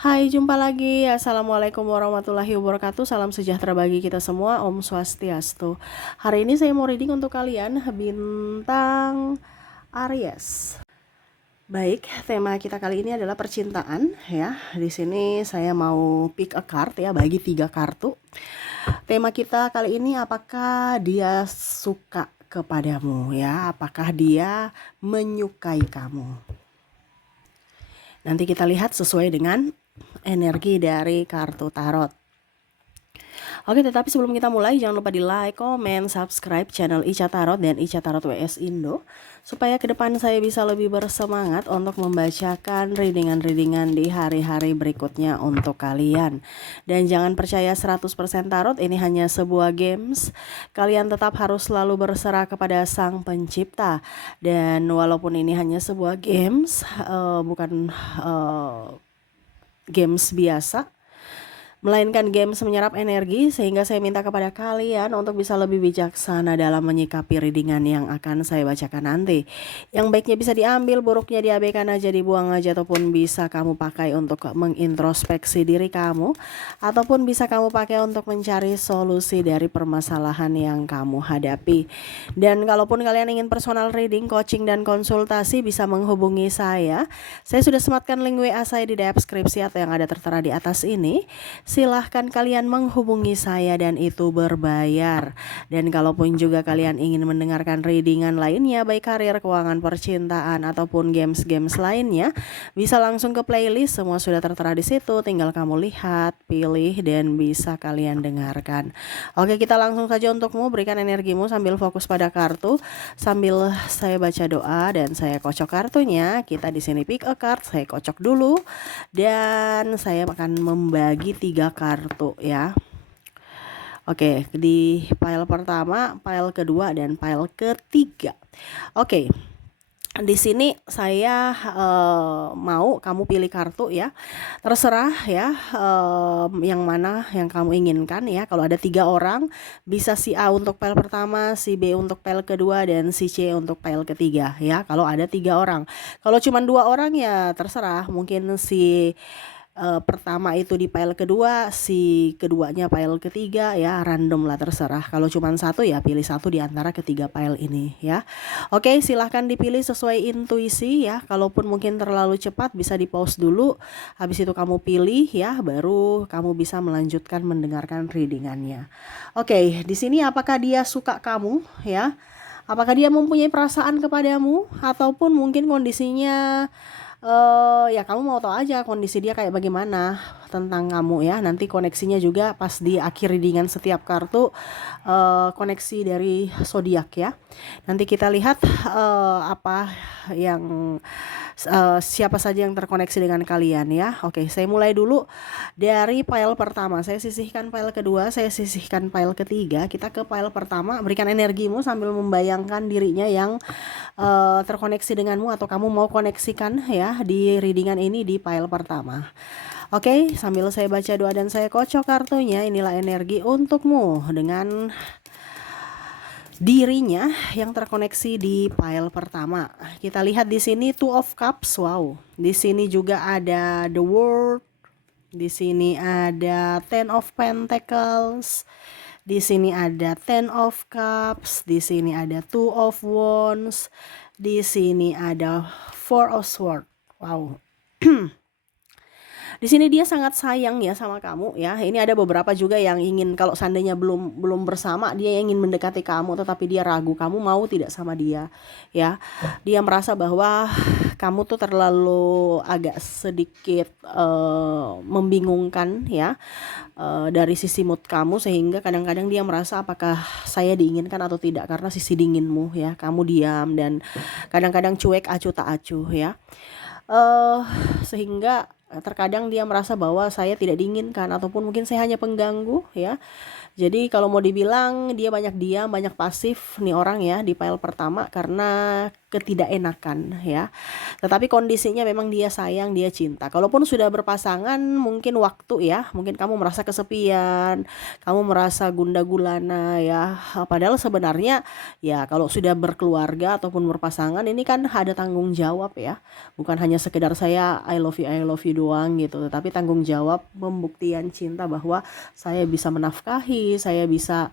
Hai, jumpa lagi. Assalamualaikum warahmatullahi wabarakatuh. Salam sejahtera bagi kita semua. Om Swastiastu. Hari ini saya mau reading untuk kalian bintang Aries. Baik, tema kita kali ini adalah percintaan ya. Di sini saya mau pick a card ya, bagi 3 kartu. Tema kita kali ini, apakah dia suka kepadamu ya? Apakah dia menyukai kamu? Nanti kita lihat sesuai dengan energi dari kartu tarot. Oke, tetapi sebelum kita mulai, jangan lupa di like, comment, subscribe channel Ica Tarot dan Ica Tarot WS Indo, supaya ke depan saya bisa lebih bersemangat untuk membacakan readingan-readingan di hari-hari berikutnya untuk kalian. Dan jangan percaya 100% tarot, ini hanya sebuah games. Kalian tetap harus selalu berserah kepada Sang Pencipta. Dan walaupun ini hanya sebuah games, bukan games biasa, melainkan games menyerap energi, sehingga saya minta kepada kalian untuk bisa lebih bijaksana dalam menyikapi readingan yang akan saya bacakan nanti. Yang baiknya bisa diambil, buruknya diabaikan aja, dibuang aja, ataupun bisa kamu pakai untuk mengintrospeksi diri kamu, ataupun bisa kamu pakai untuk mencari solusi dari permasalahan yang kamu hadapi. Dan kalaupun kalian ingin personal reading, coaching, dan konsultasi, bisa menghubungi saya. Saya sudah sematkan link WA saya di deskripsi atau yang ada tertera di atas ini. Silahkan kalian menghubungi saya dan itu berbayar. Dan kalaupun juga kalian ingin mendengarkan readingan lainnya, baik karir, keuangan, percintaan, ataupun games-games lainnya, bisa langsung ke playlist, semua sudah tertera di situ. Tinggal kamu lihat, pilih, dan bisa kalian dengarkan. Oke, kita langsung saja untukmu. Berikan energimu sambil fokus pada kartu, sambil saya baca doa dan saya kocok kartunya. Kita di sini pick a card, saya kocok dulu, dan saya akan membagi 3 kartu ya. Oke, di pile pertama, pile kedua, dan pile ketiga. Oke, di sini saya mau kamu pilih kartu ya, terserah ya, yang mana yang kamu inginkan ya. Kalau ada 3 orang, bisa si A untuk pile pertama, si B untuk pile kedua, dan si C untuk pile ketiga ya. Kalau ada 3 orang, kalau cuma 2 orang ya terserah, mungkin si pertama itu di pile kedua, si keduanya pile ketiga ya, random lah, terserah. Kalau cuma satu ya pilih satu di antara ketiga pile ini ya. Oke, silahkan dipilih sesuai intuisi ya. Kalaupun mungkin terlalu cepat, bisa di pause dulu, habis itu kamu pilih ya, baru kamu bisa melanjutkan mendengarkan readingannya. Oke, di sini apakah dia suka kamu ya? Apakah dia mempunyai perasaan kepadamu, ataupun mungkin kondisinya ya kamu mau tahu aja kondisi dia kayak bagaimana tentang kamu ya. Nanti koneksinya juga pas di akhir readingan setiap kartu, koneksi dari zodiak ya. Nanti kita lihat apa yang siapa saja yang terkoneksi dengan kalian ya. Oke, saya mulai dulu dari pile pertama. Saya sisihkan pile kedua, saya sisihkan pile ketiga. Kita ke pile pertama. Berikan energimu sambil membayangkan dirinya yang terkoneksi denganmu, atau kamu mau koneksikan ya di readingan ini di pile pertama. Oke, sambil saya baca doa dan saya kocok kartunya, inilah energi untukmu dengan dirinya yang terkoneksi di pile pertama. Kita lihat di sini Two of Cups. Wow. Di sini juga ada The World. Di sini ada Ten of Pentacles. Di sini ada Ten of Cups. Di sini ada Two of Wands. Di sini ada Four of Swords. Wow. Di sini dia sangat sayang ya sama kamu ya. Ini ada beberapa juga yang ingin, kalau seandainya belum bersama, dia ingin mendekati kamu, tetapi dia ragu kamu mau tidak sama dia ya. Dia merasa bahwa kamu tuh terlalu agak sedikit membingungkan ya, dari sisi mood kamu, sehingga kadang-kadang dia merasa apakah saya diinginkan atau tidak, karena sisi dinginmu ya. Kamu diam dan kadang-kadang cuek, acuh tak acuh ya. Sehingga terkadang dia merasa bahwa saya tidak diinginkan, ataupun mungkin saya hanya pengganggu ya. Jadi kalau mau dibilang, dia banyak diam, banyak pasif nih orang ya di pile pertama, karena ketidakenakan ya. Tetapi kondisinya memang dia sayang, dia cinta. Kalaupun sudah berpasangan, mungkin waktu ya, mungkin kamu merasa kesepian, kamu merasa gundah gulana ya. Padahal sebenarnya ya, kalau sudah berkeluarga ataupun berpasangan, ini kan ada tanggung jawab ya. Bukan hanya sekedar saya I love you doang gitu, tetapi tanggung jawab pembuktian cinta bahwa saya bisa menafkahi, saya bisa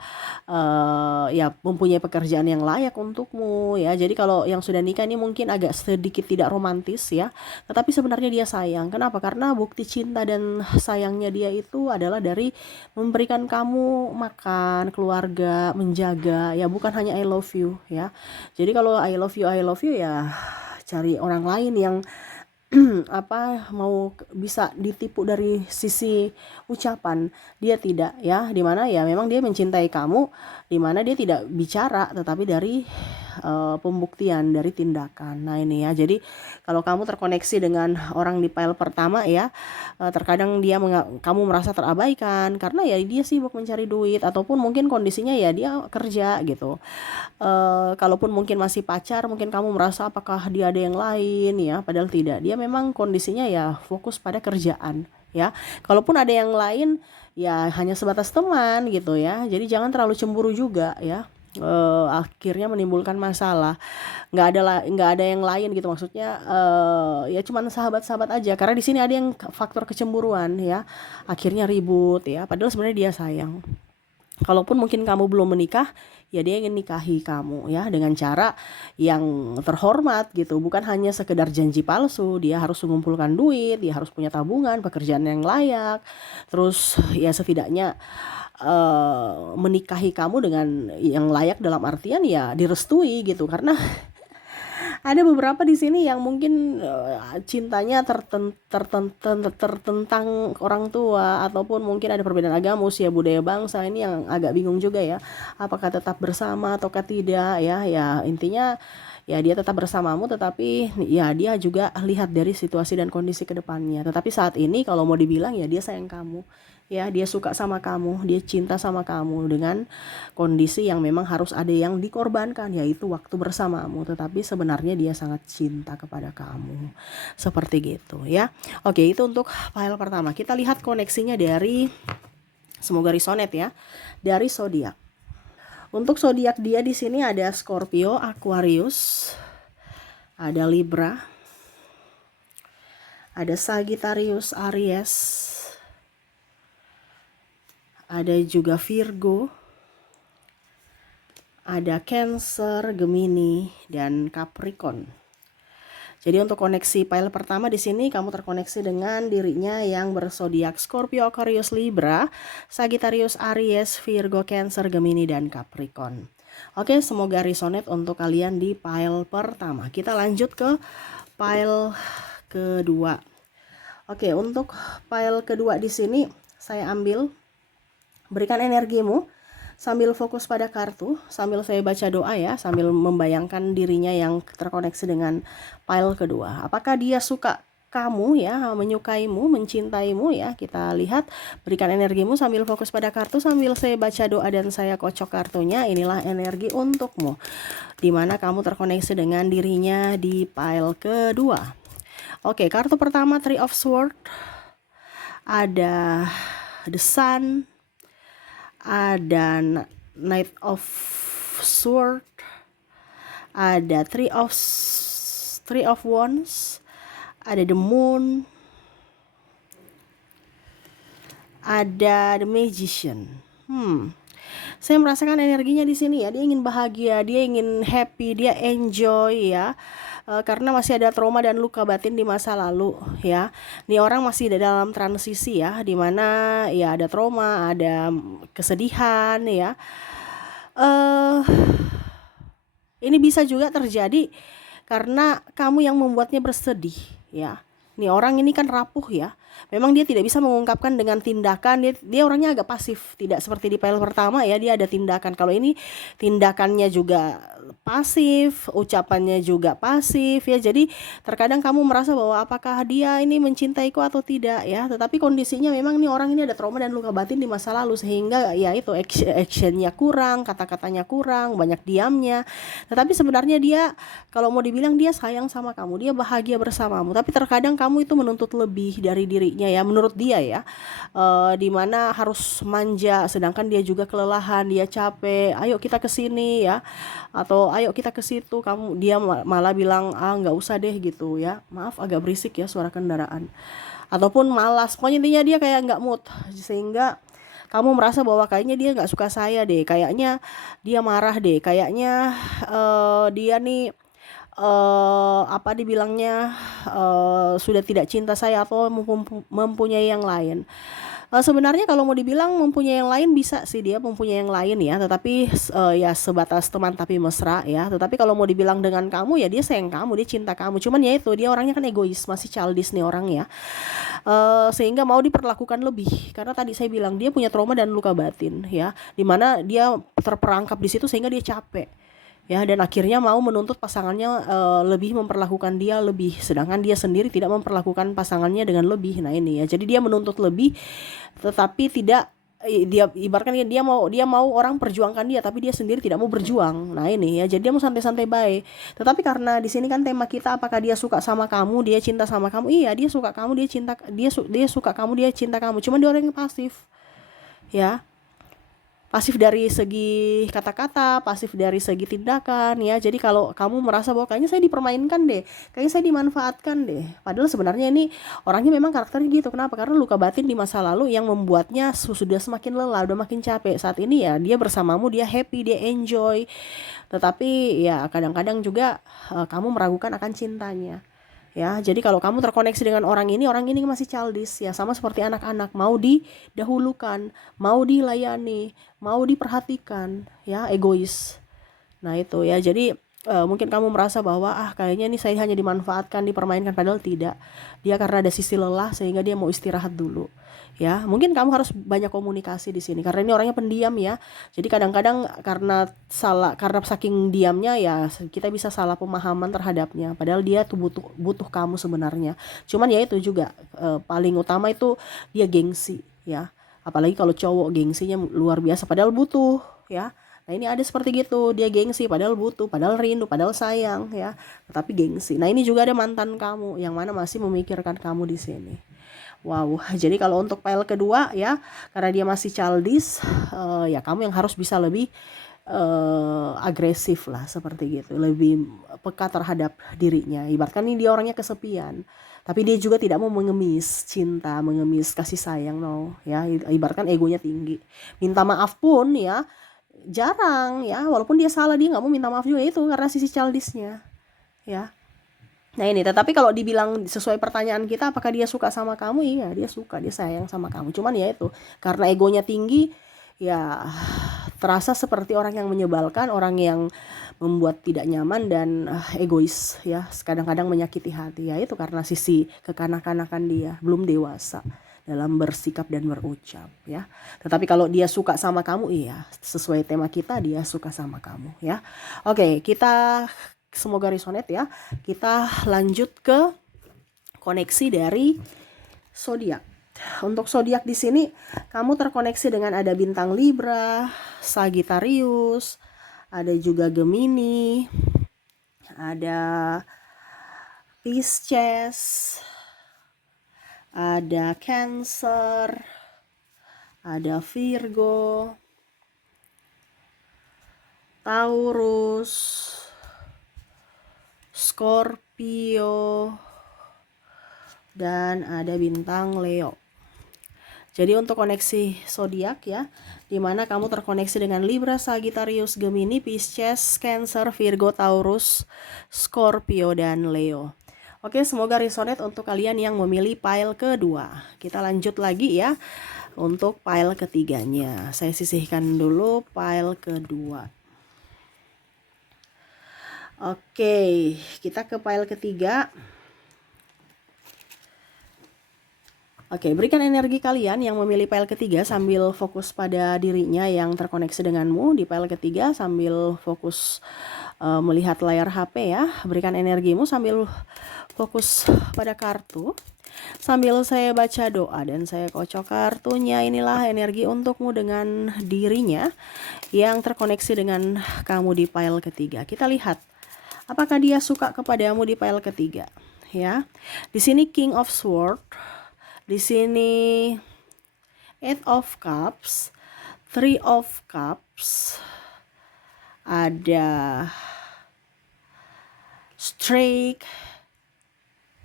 ya mempunyai pekerjaan yang layak untukmu ya. Jadi kalau yang sudah nikah ini mungkin agak sedikit tidak romantis ya, tetapi sebenarnya dia sayang. Kenapa? Karena bukti cinta dan sayangnya dia itu adalah dari memberikan kamu makan, keluarga, menjaga ya, bukan hanya I love you ya. Jadi kalau I love you ya cari orang lain yang mau bisa ditipu dari sisi ucapan. Dia tidak ya, dimana ya memang dia mencintai kamu, dimana dia tidak bicara tetapi dari pembuktian, dari tindakan. Nah ini ya, jadi kalau kamu terkoneksi dengan orang di pile pertama ya, terkadang kamu merasa terabaikan karena ya dia sibuk mencari duit, ataupun mungkin kondisinya ya dia kerja gitu. Kalaupun mungkin masih pacar, mungkin kamu merasa apakah dia ada yang lain ya, padahal tidak. Dia memang kondisinya ya fokus pada kerjaan ya. Kalaupun ada yang lain ya hanya sebatas teman gitu ya. Jadi jangan terlalu cemburu juga ya. Akhirnya menimbulkan masalah. Nggak ada yang lain gitu, maksudnya ya cuman sahabat-sahabat aja, karena di sini ada yang faktor kecemburuan ya, akhirnya ribut ya, padahal sebenarnya dia sayang. Kalaupun mungkin kamu belum menikah, ya dia ingin nikahi kamu ya dengan cara yang terhormat gitu, bukan hanya sekedar janji palsu. Dia harus mengumpulkan duit, dia harus punya tabungan, pekerjaan yang layak, terus ya setidaknya menikahi kamu dengan yang layak dalam artian ya direstui gitu. Karena ada beberapa di sini yang mungkin cintanya tertentang orang tua, ataupun mungkin ada perbedaan agama, usia, budaya, bangsa. Ini yang agak bingung juga ya, apakah tetap bersama ataukah tidak ya. Ya intinya ya dia tetap bersamamu, tetapi ya dia juga lihat dari situasi dan kondisi kedepannya. Tetapi saat ini kalau mau dibilang ya dia sayang kamu ya, dia suka sama kamu, dia cinta sama kamu, dengan kondisi yang memang harus ada yang dikorbankan, yaitu waktu bersamamu. Tetapi sebenarnya dia sangat cinta kepada kamu, seperti gitu ya. Oke, itu untuk file pertama. Kita lihat koneksinya dari, semoga resonate ya, dari zodiak. Untuk zodiak dia di sini ada Scorpio, Aquarius, ada Libra, ada Sagittarius, Aries, ada juga Virgo, ada Cancer, Gemini, dan Capricorn. Jadi untuk koneksi file pertama di sini kamu terkoneksi dengan dirinya yang berzodiak Scorpio, Aquarius, Libra, Sagittarius, Aries, Virgo, Cancer, Gemini, dan Capricorn. Oke, semoga resonate untuk kalian di file pertama. Kita lanjut ke file kedua. Oke, untuk file kedua di sini saya ambil, berikan energimu sambil fokus pada kartu, sambil saya baca doa ya, sambil membayangkan dirinya yang terkoneksi dengan file kedua. Apakah dia suka kamu ya, menyukaimu, mencintaimu ya. Kita lihat, berikan energimu sambil fokus pada kartu, sambil saya baca doa dan saya kocok kartunya. Inilah energi untukmu, dimana kamu terkoneksi dengan dirinya di file kedua. Oke, kartu pertama Three of Swords, ada The Sun, ada Knight of Sword, ada Three of Wands, ada The Moon, ada The Magician. Saya merasakan energinya di sini ya. Dia ingin bahagia, dia ingin happy, dia enjoy ya. Karena masih ada trauma dan luka batin di masa lalu ya. Ini orang masih dalam transisi ya, dimana ya ada trauma, ada kesedihan ya. Ini bisa juga terjadi karena kamu yang membuatnya bersedih ya. Nih orang ini kan rapuh ya. Memang dia tidak bisa mengungkapkan dengan tindakan, dia orangnya agak pasif, tidak seperti di file pertama ya, dia ada tindakan. Kalau ini tindakannya juga pasif, ucapannya juga pasif ya. Jadi terkadang kamu merasa bahwa apakah dia ini mencintaiku atau tidak ya. Tetapi kondisinya memang nih orang ini ada trauma dan luka batin di masa lalu, sehingga ya itu actionnya kurang, kata-katanya kurang, banyak diamnya. Tetapi sebenarnya dia, kalau mau dibilang, dia sayang sama kamu, dia bahagia bersamamu. Tapi terkadang kamu itu menuntut lebih dari dirinya ya, menurut dia ya, dimana harus manja, sedangkan dia juga kelelahan, dia capek. Ayo kita ke sini ya, atau ayo kita ke situ. Dia malah bilang nggak usah deh gitu ya. Maaf agak berisik ya suara kendaraan. ataupun malas. Pokoknya intinya dia kayak nggak mood, sehingga kamu merasa bahwa kayaknya dia nggak suka saya deh, kayaknya dia marah deh, kayaknya dia nih apa dibilangnya, sudah tidak cinta saya atau mempunyai yang lain. Sebenarnya kalau mau dibilang mempunyai yang lain, bisa sih dia mempunyai yang lain ya, tetapi ya sebatas teman tapi mesra ya. Tetapi kalau mau dibilang dengan kamu, ya dia sayang kamu, dia cinta kamu. Cuman ya itu, dia orangnya kan egois, masih childish nih orang ya. Sehingga mau diperlakukan lebih, karena tadi saya bilang dia punya trauma dan luka batin ya, dimana dia terperangkap di situ sehingga dia capek ya, dan akhirnya mau menuntut pasangannya lebih memperlakukan dia lebih, sedangkan dia sendiri tidak memperlakukan pasangannya dengan lebih. Nah ini ya, jadi dia menuntut lebih tetapi tidak, dia ibaratkan dia mau orang perjuangkan dia, tapi dia sendiri tidak mau berjuang. Nah ini ya, jadi dia mau santai-santai baik. Tetapi karena di sini kan tema kita, apakah dia suka sama kamu, dia cinta sama kamu? Iya, dia suka kamu, dia suka kamu, dia cinta kamu. Cuman dia orang yang pasif ya, pasif dari segi kata-kata, pasif dari segi tindakan ya. Jadi kalau kamu merasa bahwa kayaknya saya dipermainkan deh, kayaknya saya dimanfaatkan deh, padahal sebenarnya ini orangnya memang karakternya gitu. Kenapa? Karena luka batin di masa lalu yang membuatnya sudah semakin lelah, udah makin capek. Saat ini ya dia bersamamu, dia happy, dia enjoy. Tetapi ya kadang-kadang juga kamu meragukan akan cintanya. Ya, jadi kalau kamu terkoneksi dengan orang ini masih childish ya, sama seperti anak-anak, mau didahulukan, mau dilayani, mau diperhatikan, ya egois. Nah itu ya, jadi mungkin kamu merasa bahwa kayaknya ini saya hanya dimanfaatkan, dipermainkan, padahal tidak. Dia karena ada sisi lelah sehingga dia mau istirahat dulu. Ya, mungkin kamu harus banyak komunikasi di sini karena ini orangnya pendiam ya. Jadi kadang-kadang karena saking diamnya ya, kita bisa salah pemahaman terhadapnya. Padahal dia tuh butuh kamu sebenarnya. Cuman ya itu juga paling utama itu dia gengsi ya. Apalagi kalau cowok gengsinya luar biasa padahal butuh ya. Nah ini ada seperti gitu, dia gengsi padahal butuh, padahal rindu, padahal sayang ya, tetapi gengsi. Nah ini juga ada mantan kamu yang mana masih memikirkan kamu di sini. Wow, jadi kalau untuk file kedua ya, karena dia masih childish, ya kamu yang harus bisa lebih agresif lah seperti gitu, lebih peka terhadap dirinya. Ibaratkan ini dia orangnya kesepian, tapi dia juga tidak mau mengemis cinta, mengemis kasih sayang, no ya. Ibaratkan egonya tinggi, minta maaf pun ya jarang ya, walaupun dia salah dia nggak mau minta maaf juga, itu karena sisi childishnya ya. Nah ini, tetapi kalau dibilang sesuai pertanyaan kita, apakah dia suka sama kamu? Iya, dia suka, dia sayang sama kamu. Cuman ya itu, karena egonya tinggi, ya terasa seperti orang yang menyebalkan, orang yang membuat tidak nyaman dan egois ya, kadang-kadang menyakiti hati. Ya itu karena sisi kekanak-kanakan dia, belum dewasa dalam bersikap dan berucap ya. Tetapi kalau dia suka sama kamu, iya, sesuai tema kita, dia suka sama kamu ya. Oke, kita semoga resonate ya. Kita lanjut ke koneksi dari zodiak. Untuk zodiak di sini kamu terkoneksi dengan ada bintang Libra, Sagittarius, ada juga Gemini, ada Pisces, ada Cancer, ada Virgo, Taurus, Scorpio, dan ada bintang Leo. Jadi untuk koneksi zodiak ya, dimana kamu terkoneksi dengan Libra, Sagittarius, Gemini, Pisces, Cancer, Virgo, Taurus, Scorpio, dan Leo. Oke, semoga resonate untuk kalian yang memilih pile kedua. Kita lanjut lagi ya untuk pile ketiganya. Saya sisihkan dulu pile kedua. Oke, kita ke pile ketiga. Oke, berikan energi kalian yang memilih pile ketiga sambil fokus pada dirinya yang terkoneksi denganmu di pile ketiga, sambil fokus melihat layar HP ya. Berikan energimu sambil fokus pada kartu, sambil saya baca doa dan saya kocok kartunya. Inilah energi untukmu dengan dirinya yang terkoneksi dengan kamu di pile ketiga. Kita lihat apakah dia suka kepadamu di pile ketiga ya. Di sini King of Swords, di sini Eight of Cups, Three of Cups, ada Strike,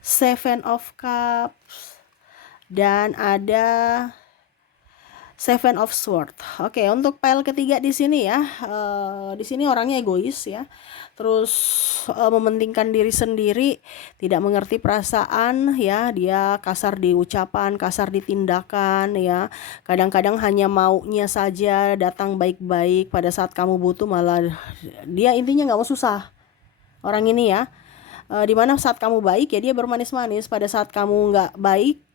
Seven of Cups, dan ada Seven of Swords. Oke, untuk pile ketiga di sini ya, di sini orangnya egois ya, terus mementingkan diri sendiri, tidak mengerti perasaan ya, dia kasar di ucapan, kasar di tindakan ya, kadang-kadang hanya maunya saja datang baik-baik, pada saat kamu butuh malah dia intinya nggak mau susah. Orang ini ya, dimana saat kamu baik ya dia bermanis-manis, pada saat kamu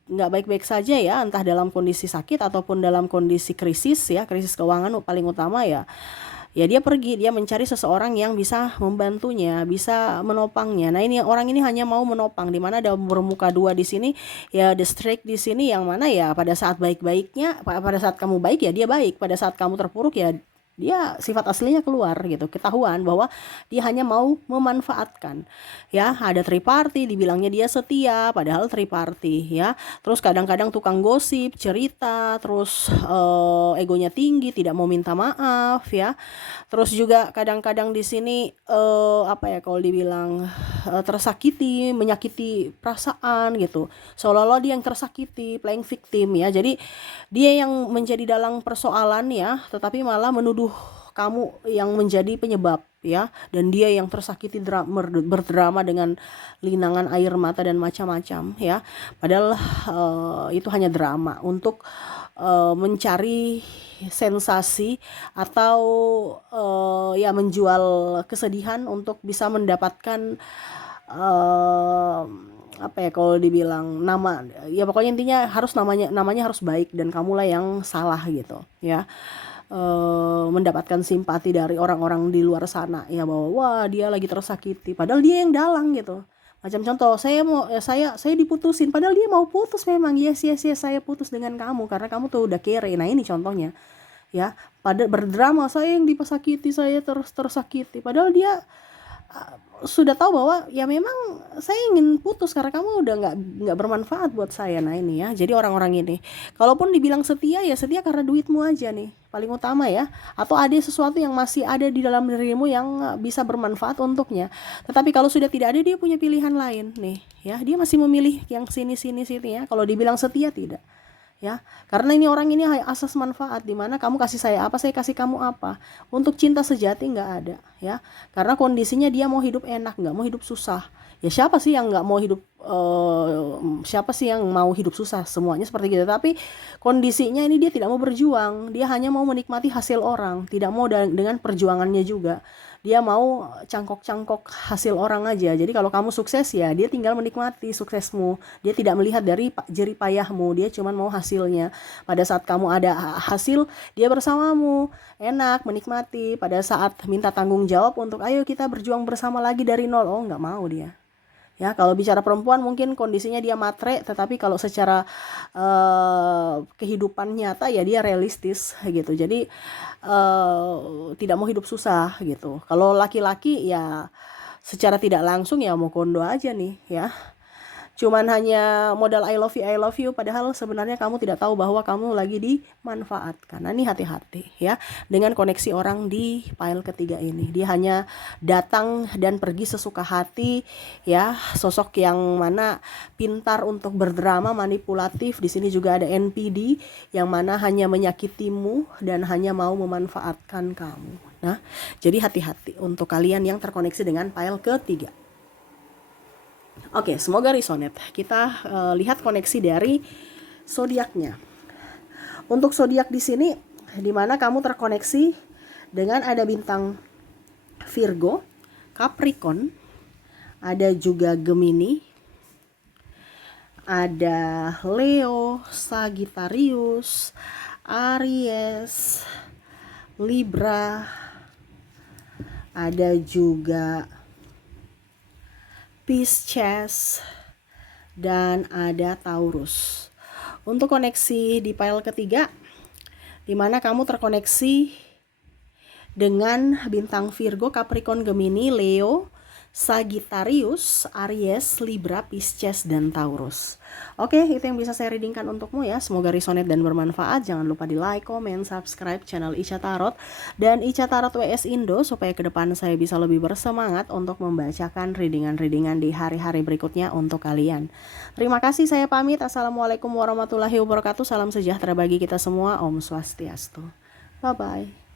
nggak baik-baik saja ya, entah dalam kondisi sakit ataupun dalam kondisi krisis ya, krisis keuangan paling utama ya, dia pergi, dia mencari seseorang yang bisa membantunya, bisa menopangnya. Nah ini orang ini hanya mau menopang, dimana ada bermuka dua di sini ya, the strike di sini, yang mana ya pada saat baik-baiknya, pada saat kamu baik ya dia baik, pada saat kamu terpuruk ya dia sifat aslinya keluar gitu, ketahuan bahwa dia hanya mau memanfaatkan ya. Ada triparty, dibilangnya dia setia padahal triparty ya. Terus kadang-kadang tukang gosip, cerita, terus egonya tinggi, tidak mau minta maaf ya. Terus juga kadang-kadang di sini apa ya kalau dibilang tersakiti, menyakiti perasaan gitu, seolah-olah dia yang tersakiti, playing victim ya. Jadi dia yang menjadi dalang persoalan ya, tetapi malah menuduh kamu yang menjadi penyebab ya, dan dia yang tersakiti, berdrama dengan linangan air mata dan macam-macam ya. Padahal itu hanya drama untuk mencari sensasi atau ya menjual kesedihan untuk bisa mendapatkan apa ya kalau dibilang nama ya, pokoknya intinya harus namanya harus baik dan kamulah yang salah gitu ya. Mendapatkan simpati dari orang-orang di luar sana ya, bahwa wah dia lagi tersakiti padahal dia yang dalang gitu. Macam contoh, saya diputusin padahal dia mau putus, memang yes saya putus dengan kamu karena kamu tuh udah kere. Nah ini contohnya ya, pada berdrama saya yang dipesakiti, saya tersakiti padahal dia sudah tahu bahwa ya memang saya ingin putus karena kamu udah nggak bermanfaat buat saya. Nah ini ya, jadi orang-orang ini kalaupun dibilang setia ya setia karena duitmu aja nih paling utama ya, atau ada sesuatu yang masih ada di dalam dirimu yang bisa bermanfaat untuknya. Tetapi kalau sudah tidak ada, dia punya pilihan lain nih ya, dia masih memilih yang sini ya. Kalau dibilang setia tidak ya, karena ini orang ini asas manfaat, dimana kamu kasih saya apa, saya kasih kamu apa. Untuk cinta sejati nggak ada ya, karena kondisinya dia mau hidup enak, nggak mau hidup susah ya. Siapa sih yang nggak mau hidup siapa sih yang mau hidup susah, semuanya seperti gitu. Tapi kondisinya ini dia tidak mau berjuang, dia hanya mau menikmati hasil orang, tidak mau dengan perjuangannya juga. Dia mau cangkok-cangkok hasil orang aja. Jadi kalau kamu sukses ya dia tinggal menikmati suksesmu, dia tidak melihat dari jerih payahmu, dia cuma mau hasilnya. Pada saat kamu ada hasil, dia bersamamu, enak, menikmati. Pada saat minta tanggung jawab untuk ayo kita berjuang bersama lagi dari nol, oh nggak mau dia ya. Kalau bicara perempuan mungkin kondisinya dia matre, tetapi kalau secara kehidupan nyata ya dia realistis gitu. Jadi tidak mau hidup susah gitu. Kalau laki-laki ya secara tidak langsung ya mau kondo aja nih ya, cuman hanya modal I love you padahal sebenarnya kamu tidak tahu bahwa kamu lagi dimanfaatkan. Nah ini hati-hati ya dengan koneksi orang di pile ketiga ini. Dia hanya datang dan pergi sesuka hati ya, sosok yang mana pintar untuk berdrama, manipulatif. Di sini juga ada NPD yang mana hanya menyakitimu dan hanya mau memanfaatkan kamu. Nah jadi hati-hati untuk kalian yang terkoneksi dengan pile ketiga. Oke, semoga resonate. Kita lihat koneksi dari zodiaknya. Untuk zodiak di sini, di mana kamu terkoneksi dengan ada bintang Virgo, Capricorn, ada juga Gemini, ada Leo, Sagittarius, Aries, Libra, ada juga Pisces, dan ada Taurus. Untuk koneksi di pile ketiga, di mana kamu terkoneksi dengan bintang Virgo, Capricorn, Gemini, Leo, Sagittarius, Aries, Libra, Pisces, dan Taurus. Oke, itu yang bisa saya readingkan untukmu ya. Semoga resonate dan bermanfaat. Jangan lupa di like, comment, subscribe channel Ica Tarot dan Ica Tarot WS Indo supaya ke depan saya bisa lebih bersemangat untuk membacakan readingan-readingan di hari-hari berikutnya untuk kalian. Terima kasih, saya pamit. Assalamualaikum warahmatullahi wabarakatuh. Salam sejahtera bagi kita semua. Om Swastiastu. Bye-bye.